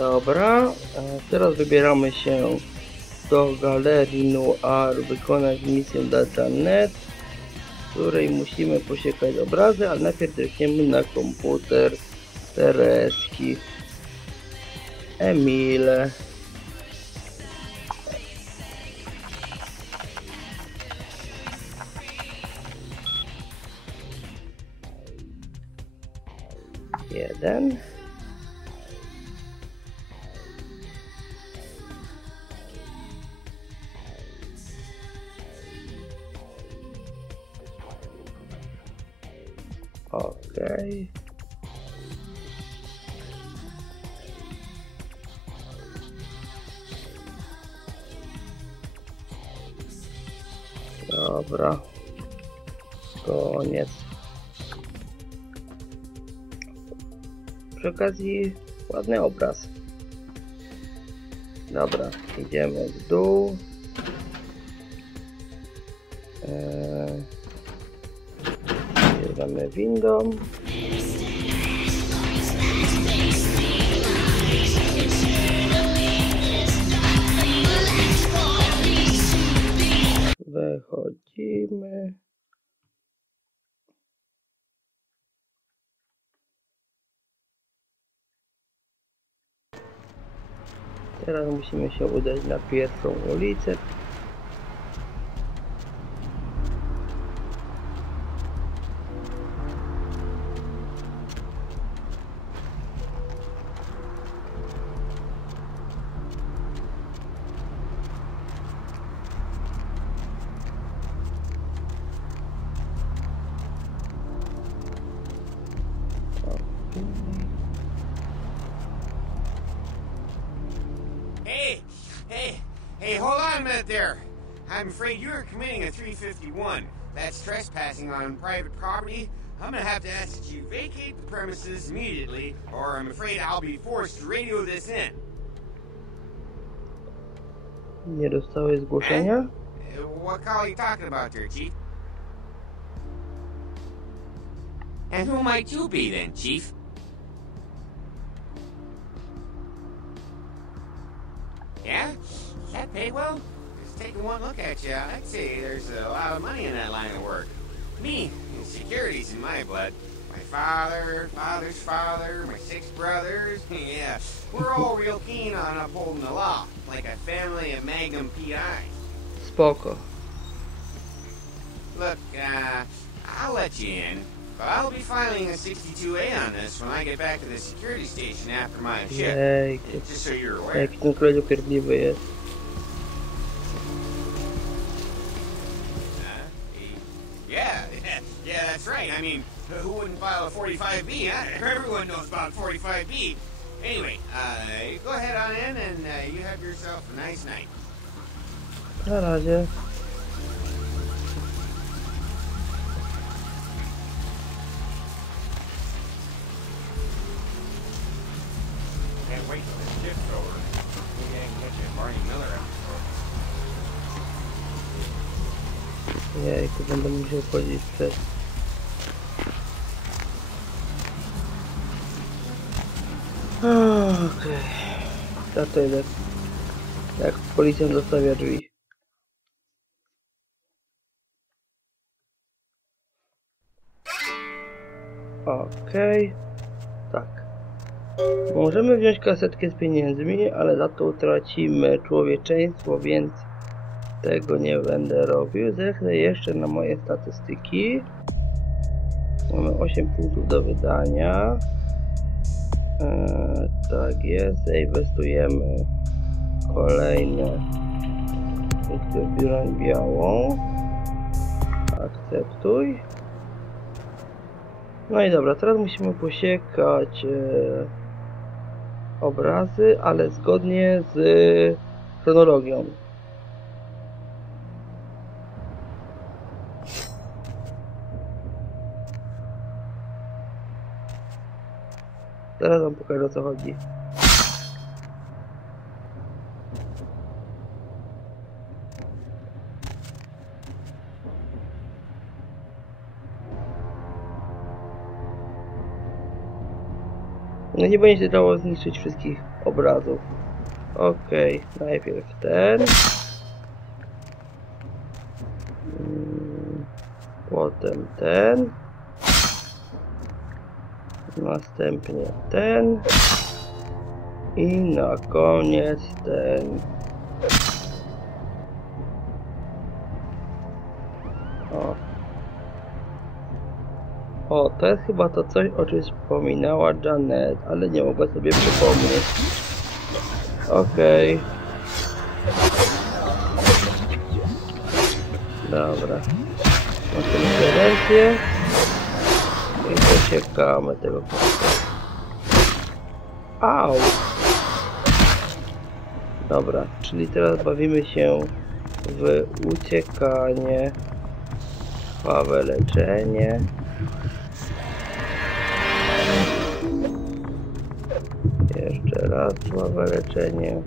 Dobra, teraz wybieramy się do galerii Noir, wykonać misję Data.net, w której musimy posiekać obrazy, ale najpierw drgniemy na komputer Tereski. Emile. Jeden. Okej. Dobra. Koniec. Przy okazji ładny obraz. Dobra, idziemy w dół. Bierzemy windą. Wychodzimy. Teraz musimy się udać na pierwszą ulicę. Hey, hold on a minute there. I'm afraid you're committing a 351. That's trespassing on private property. I'm gonna have to ask that you vacate the premises immediately, or I'm afraid I'll be forced to radio this in. Nie dostałeś zgłoszenia? What call are you talking about there, Chief? And who might you be then, Chief? Yeah? That pay well? Just taking one look at you, I'd say there's a lot of money in that line of work. Me, security's in my blood. My father, father's father, my 6 brothers, yeah, we're all real keen on upholding the law, like a family of Magnum PIs. Spoko. Look, I'll let you in, but I'll be filing a 62A on this when I get back to the security station after my shift. Jej, Just so you're aware. jaki ten koleś upierdliwy jest. Yeah, that's right. I mean, who wouldn't file a 45B, huh? Everyone knows about 45B. Anyway, go ahead on in and you have yourself a nice night. Na razie. Can't wait till this shift's over. Maybe I can catch you Barney Miller out the Jejku, będę musiał chodzić przez... Okej. To jest jak policjant zostawia drzwi. Okej. Tak. Możemy wziąć kasetkę z pieniędzmi, ale za to utracimy człowieczeństwo, więc tego nie będę robił. Zerknę jeszcze na moje statystyki. Mamy 8 punktów do wydania. Tak jest. Zainwestujemy kolejne punkty w broń białą. Akceptuj. No i dobra, teraz musimy posiekać obrazy, ale zgodnie z chronologią. Zaraz wam pokażę, o co chodzi. No nie będzie się dało zniszczyć wszystkich obrazów. Okej, najpierw ten. Potem ten. Następnie ten. I na koniec ten. O, to jest chyba to coś, o czym wspominała Janet, ale nie mogę sobie przypomnieć. Okej. Dobra. Mamy referencję. I dosiekamy tego końca. Au! Dobra, czyli teraz bawimy się w uciekanie. Krwawe leczenie. Jeszcze raz krwawe leczenie.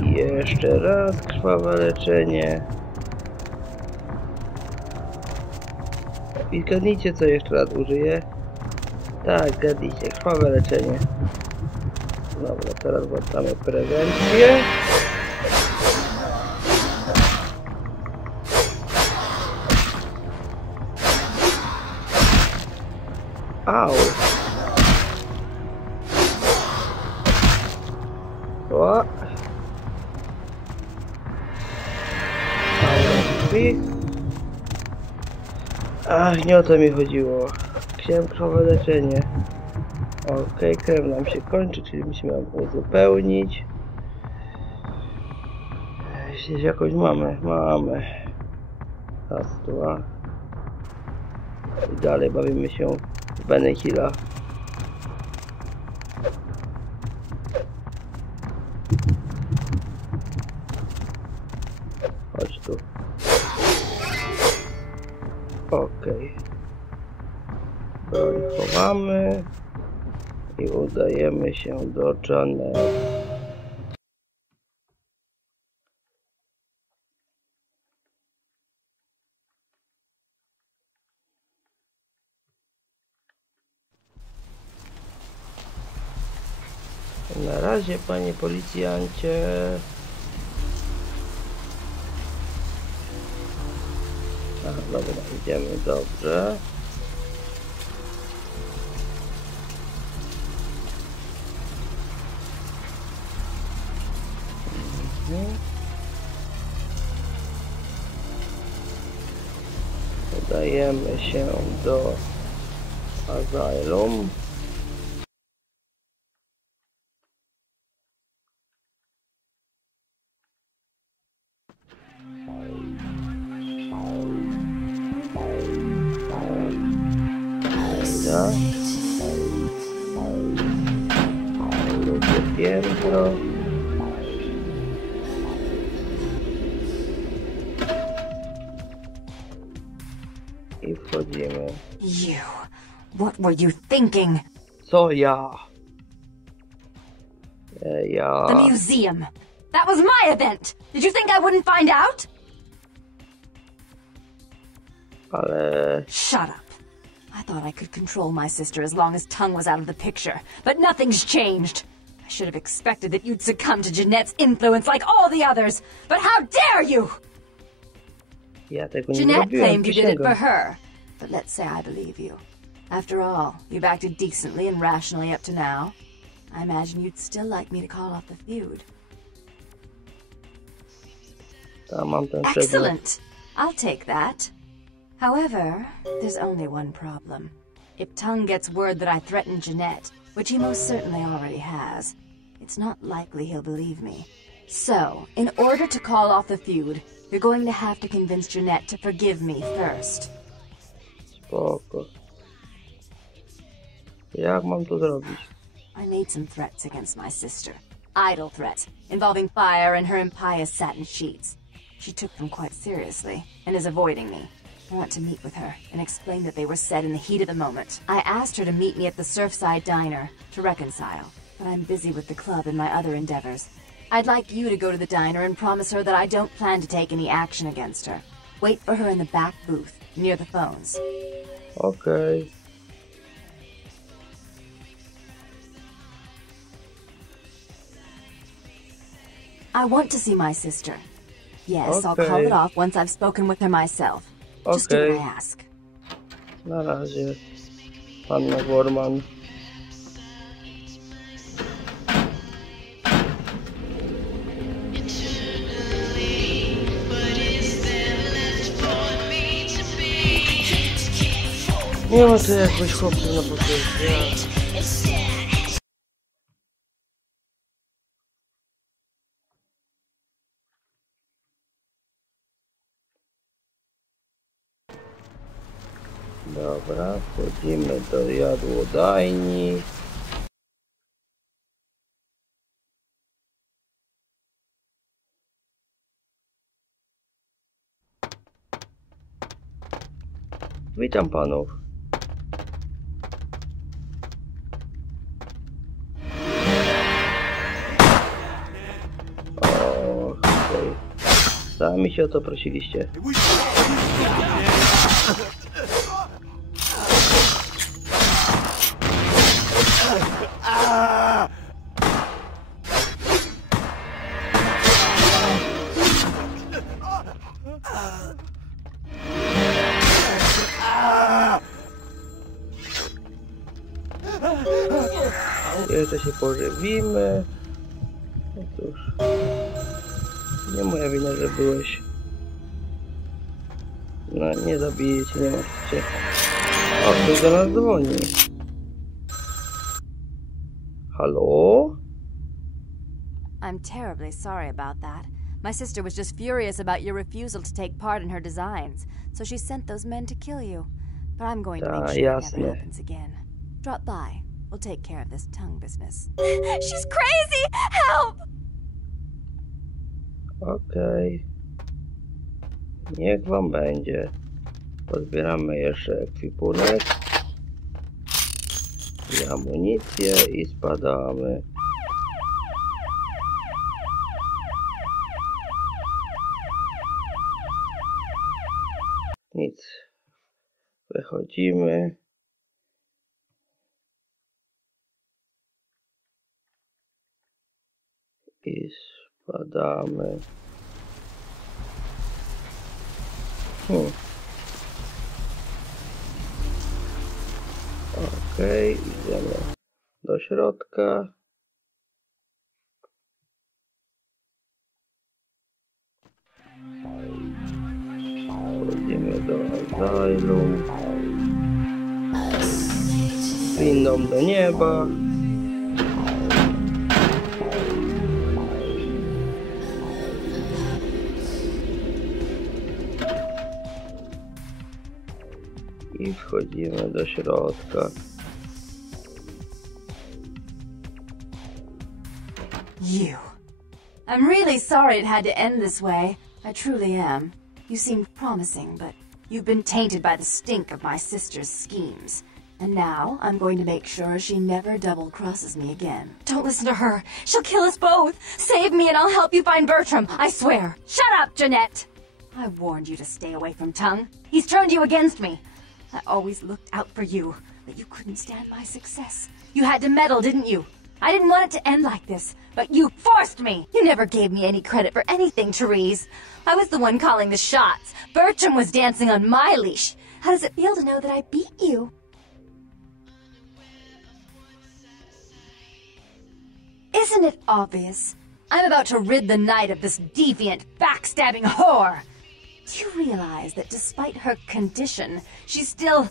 Jeszcze raz krwawe leczenie. I zgadnijcie, co jeszcze raz użyję. Tak, zgadnijcie, krwawe leczenie. Dobra, teraz włączamy prewencję. Au! O! Ach, nie o to mi chodziło. Chciałem krwawe leczenie. Okej, krew nam się kończy, czyli musimy ją uzupełnić. Gdzieś jakoś mamy. Raz, dwa. I dalej bawimy się w Benny Hilla. Chodź tu. Okej. Broń chowamy i udajemy się do Janet. Na razie, panie policjancie. Dobra, idziemy dobrze. Udajemy się do Asylum. Drugie piętro. I wchodzimy. You. What were you thinking? Co ja? The museum. That was my event. Did you think I wouldn't find out? Ale... Shut up. I thought I could control my sister as long as Tongue was out of the picture, but nothing's changed. I should have expected that you'd succumb to Jeanette's influence like all the others, but how dare you! Ja tego nie Jeanette robiłem, claimed you did it for przysięgam. her, but let's say I believe you. After all, you've acted decently and rationally up to now. I imagine you'd still like me to call off the feud. Tam mam ten przedmiot. Excellent! I'll take that. However, there's only one problem. If Tongue gets word that I threatened Jeanette, which he most certainly already has, it's not likely he'll believe me. So, in order to call off the feud, you're going to have to convince Jeanette to forgive me first. Spoko. Jak mam to zrobić? I made some threats against my sister. Idle threats, involving fire and her impious satin sheets. She took them quite seriously, and is avoiding me. I want to meet with her, and explain that they were said in the heat of the moment. I asked her to meet me at the Surfside Diner, to reconcile, but I'm busy with the club and my other endeavors. I'd like you to go to the diner and promise her that I don't plan to take any action against her. Wait for her in the back booth, near the phones. Okej. I want to see my sister. Yes, I'll call it off once I've spoken with her myself. Just do what I ask. Na razie, panna Voerman. Nie ma tu jakoś chłopców na pokrycie. Dobra, wchodzimy do jadłodajni. Witam panów. Sami się o to prosiliście. Jeszcze się pożywimy. No cóż, nie moja wina, że byłeś. No nie zabiję cię, nie martwcie. O, ktoś do nas dzwoni. Halo? I'm terribly sorry about that. My sister was just furious about your refusal to take part in her designs, so she sent those men to kill you. But I'm going to make sure it never happens again. Drop by. We'll take care of this tongue business. She's crazy! Help! Okej. Niech wam będzie. Pozbieramy jeszcze ekwipunek i amunicję i spadamy. Nic. Wychodzimy. I spadamy. Okej, idziemy do środka. Wchodzimy do asylum. Windą do nieba. I wchodzimy do środka. You. I'm really sorry it had to end this way. I truly am. You seemed promising, but you've been tainted by the stink of my sister's schemes. And now I'm going to make sure she never double-crosses me again. Don't listen to her. She'll kill us both. Save me and I'll help you find Bertram, I swear. Shut up, Jeanette! I warned you to stay away from Tongue. He's turned you against me. I always looked out for you, but you couldn't stand my success. You had to meddle, didn't you? I didn't want it to end like this, but you forced me! You never gave me any credit for anything, Therese. I was the one calling the shots. Bertram was dancing on my leash. How does it feel to know that I beat you? Isn't it obvious? I'm about to rid the night of this deviant, backstabbing whore! Do you realize that despite her condition, she still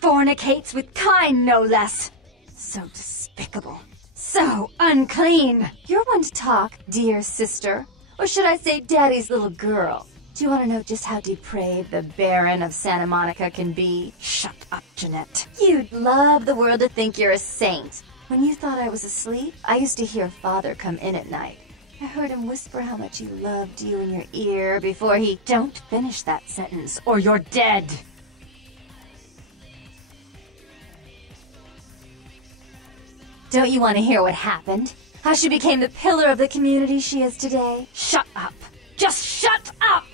fornicates with kind, no less? So despicable. So unclean. You're one to talk, dear sister. Or should I say daddy's little girl? Do you want to know just how depraved the Baron of Santa Monica can be? Shut up, Jeanette. You'd love the world to think you're a saint. When you thought I was asleep, I used to hear Father come in at night. I heard him whisper how much he loved you in your ear before he... Don't finish that sentence, or you're dead! Don't you want to hear what happened? How she became the pillar of the community she is today? Shut up! Just shut up!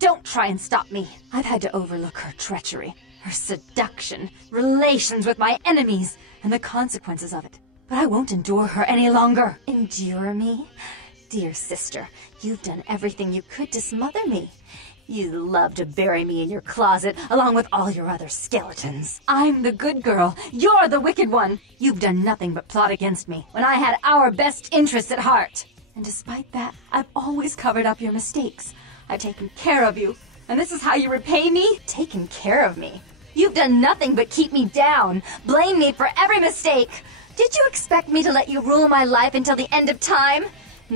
Don't try and stop me. I've had to overlook her treachery, her seduction, relations with my enemies, and the consequences of it. but I won't endure her any longer. Endure me? Dear sister, you've done everything you could to smother me. You love to bury me in your closet, along with all your other skeletons. I'm the good girl. You're the wicked one. You've done nothing but plot against me, when I had our best interests at heart. And despite that, I've always covered up your mistakes. I've taken care of you. And this is how you repay me? Taken care of me. You've done nothing but keep me down. Blame me for every mistake. Did you expect me to let you rule my life until the end of time?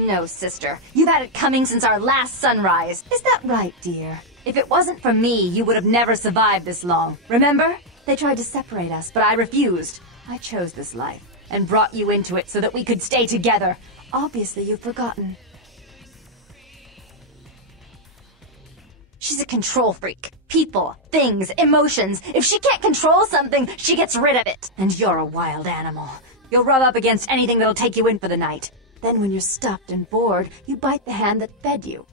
No, sister. You've had it coming since our last sunrise. Is that right, dear? If it wasn't for me, you would have never survived this long. Remember? They tried to separate us, but I refused. I chose this life and brought you into it so that we could stay together. Obviously, you've forgotten. She's a control freak. People, things, emotions. If she can't control something, she gets rid of it. And you're a wild animal. You'll rub up against anything that'll take you in for the night. Then when you're stuffed and bored, you bite the hand that fed you.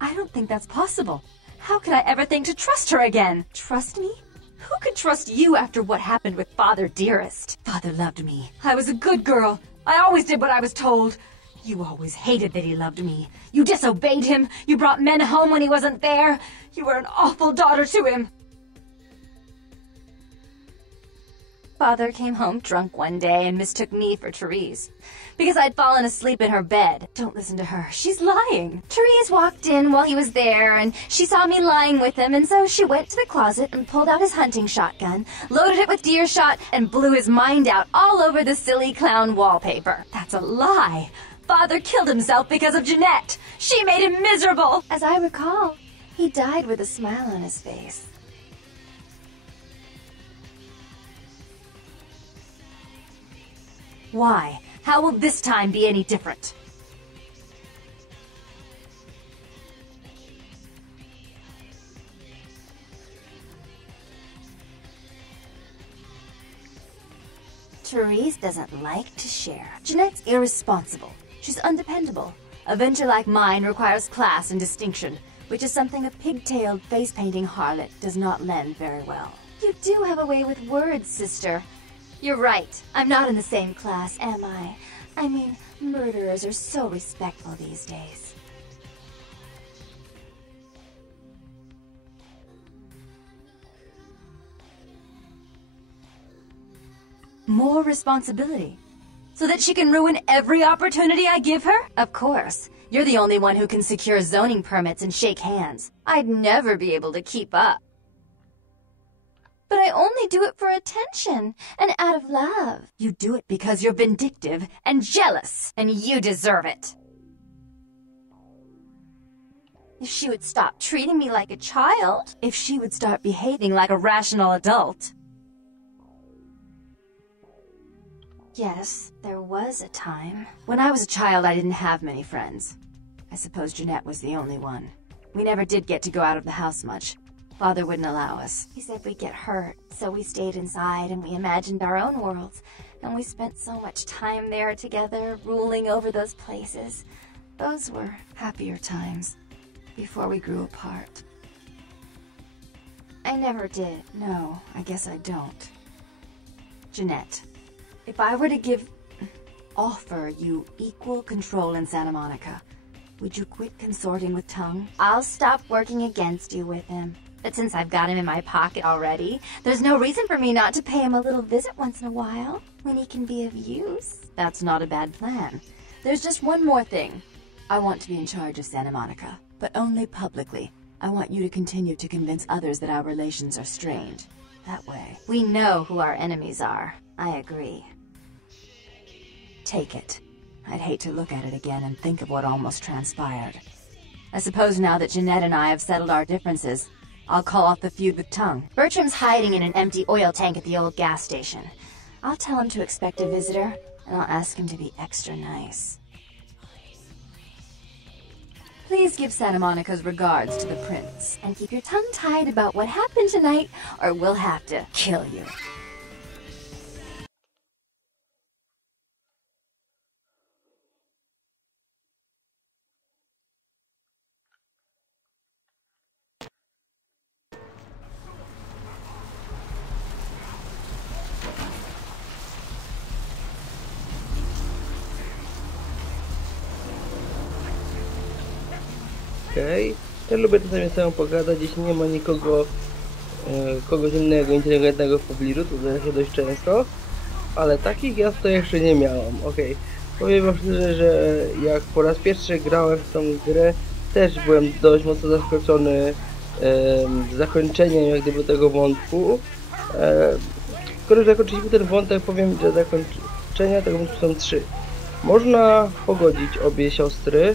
I don't think that's possible. How could I ever think to trust her again? Trust me? Who could trust you after what happened with Father Dearest? Father loved me. I was a good girl. I always did what I was told. You always hated that he loved me. You disobeyed him. You brought men home when he wasn't there. You were an awful daughter to him. Father came home drunk one day and mistook me for Therese. Because I'd fallen asleep in her bed. Don't listen to her. She's lying. Therese walked in while he was there, and she saw me lying with him, and so she went to the closet and pulled out his hunting shotgun, loaded it with deer shot, and blew his mind out all over the silly clown wallpaper. That's a lie. Father killed himself because of Jeanette. She made him miserable. As I recall, he died with a smile on his face. Why? How will this time be any different? Therese doesn't like to share. Jeanette's irresponsible. She's undependable. A venture like mine requires class and distinction, which is something a pigtailed, face-painting harlot does not lend very well. You do have a way with words, sister. You're right. I'm not in the same class, am I? I mean, murderers are so respectful these days. More responsibility. So that she can ruin every opportunity I give her? Of course. You're the only one who can secure zoning permits and shake hands. I'd never be able to keep up. But I only do it for attention and out of love. You do it because you're vindictive and jealous, and you deserve it. If she would stop treating me like a child, if she would start behaving like a rational adult. Yes, there was a time. When I was a child, I didn't have many friends. I suppose Jeanette was the only one. We never did get to go out of the house much. Father wouldn't allow us. He said we'd get hurt, so we stayed inside and we imagined our own worlds. And we spent so much time there together, ruling over those places. Those were happier times, before we grew apart. I never did. No, I guess I don't. Jeanette, if I were to offer you equal control in Santa Monica, would you quit consorting with Tongue? I'll stop working against you with him. But since I've got him in my pocket already, there's no reason for me not to pay him a little visit once in a while, when he can be of use. That's not a bad plan. There's just one more thing. I want to be in charge of Santa Monica, but only publicly. I want you to continue to convince others that our relations are strained. That way, we know who our enemies are. I agree. Take it. I'd hate to look at it again and think of what almost transpired. I suppose now that Jeanette and I have settled our differences, I'll call off the feud with Tongue. Bertram's hiding in an empty oil tank at the old gas station. I'll tell him to expect a visitor, and I'll ask him to be extra nice. Please give Santa Monica's regards to the prince, and keep your tongue tied about what happened tonight, or we'll have to kill you. Okej. Ja lubię czasami samemu pogadać, jeśli nie ma nikogo, kogoś innego, inteligentnego w pobliżu, to zdarza się dość często. Ale takich ja to jeszcze nie miałem. Okej. Powiem wam szczerze, że jak po raz pierwszy grałem w tą grę, też byłem dość mocno zaskoczony zakończeniem jak gdyby tego wątku. Skoro zakończyliśmy ten wątek, powiem, że zakończenia tego wątku są 3. Można pogodzić obie siostry.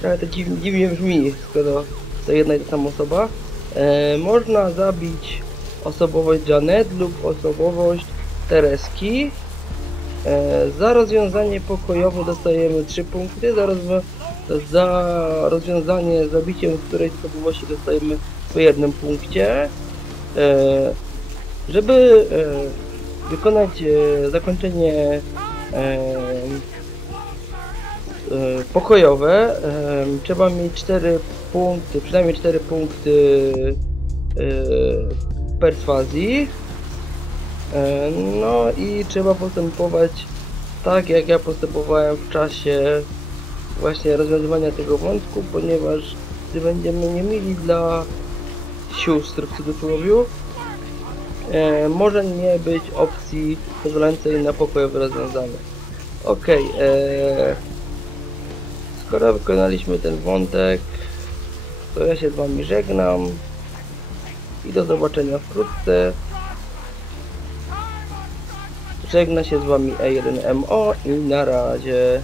Trochę to dziwnie brzmi, skoro to jedna i ta sama osoba. Można zabić osobowość Janet lub osobowość Tereski. Za rozwiązanie pokojowe dostajemy 3 punkty, za rozwiązanie zabiciem którejś z osobowości dostajemy po 1 punkcie. Żeby wykonać zakończenie pokojowe, trzeba mieć 4 punkty, przynajmniej 4 punkty perswazji. No i trzeba postępować tak, jak ja postępowałem w czasie właśnie rozwiązywania tego wątku, ponieważ gdy będziemy nie mieli dla sióstr w cudzysłowie, może nie być opcji pozwalającej na pokojowe rozwiązanie. Okej, skoro wykonaliśmy ten wątek, to ja się z wami żegnam i do zobaczenia wkrótce. Żegna się z wami A1MO i na razie.